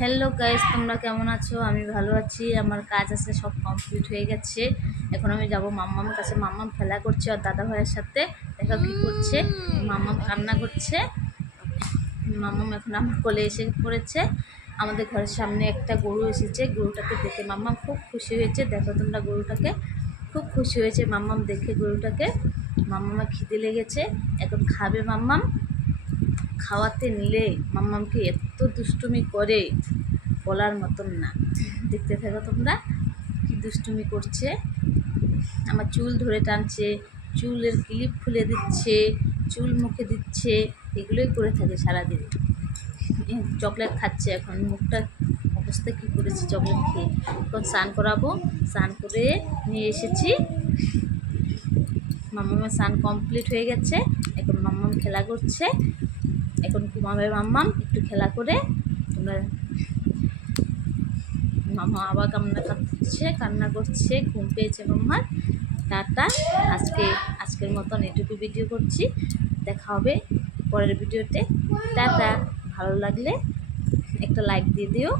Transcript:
Hello guys, তোমরা কেমন আছো? আমি ভালো আছি। আমার কাজ আছে, সব কমপ্লিট হয়ে গেছে। এখন আমি যাব মাম্মামের কাছে। মাম্মাম খেলা করছে আর দাদা ভাইয়ের সাথে। দেখো কি করছে, মাম্মাম কান্না করছে। মাম্মাম এখন আমার কোলে এসে পড়েছে। আমাদের ঘরের সামনে একটা গরু এসেছে, গরুটাকে দেখে মাম্মাম খুব খুশি হয়েছে। দেখো তোমরা গরুটাকে, খুব খুশি হয়েছে মাম্মাম দেখে গরুটাকে। মাম্মামের খিদে লেগেছে, এখন খাবে মাম্মাম। খাওয়াতে নিলে মাম্মামকে এত দুষ্টুমি করে বলার মতন না। দেখতে থাকো তোমরা কি দুষ্টুমি করছে। আমার চুল ধরে টানছে, চুলের ক্লিপ খুলে দিচ্ছে, চুল মুখে দিচ্ছে, এগুলোই করে থাকে সারাদিন। চকলেট খাচ্ছে, এখন মুখটা অবস্থা কী করেছে চকলেট খেয়ে। এখন স্নান করাবো, স্নান করে নিয়ে এসেছি। মাম্মামের স্নান কমপ্লিট হয়ে গেছে। এখন মাম্মাম খেলা করছে, এখন ঘুমাবে মাম্মাম একটু খেলা করে। তোমরা মামা আবার কান্না করছে, ঘুম পেয়েছে মাম্মার। টাটা। আজকের মতন এটুকু ভিডিও করছি, দেখা হবে পরের ভিডিওতে। টাটা। ভালো লাগলে একটা লাইক দিয়ে দিও।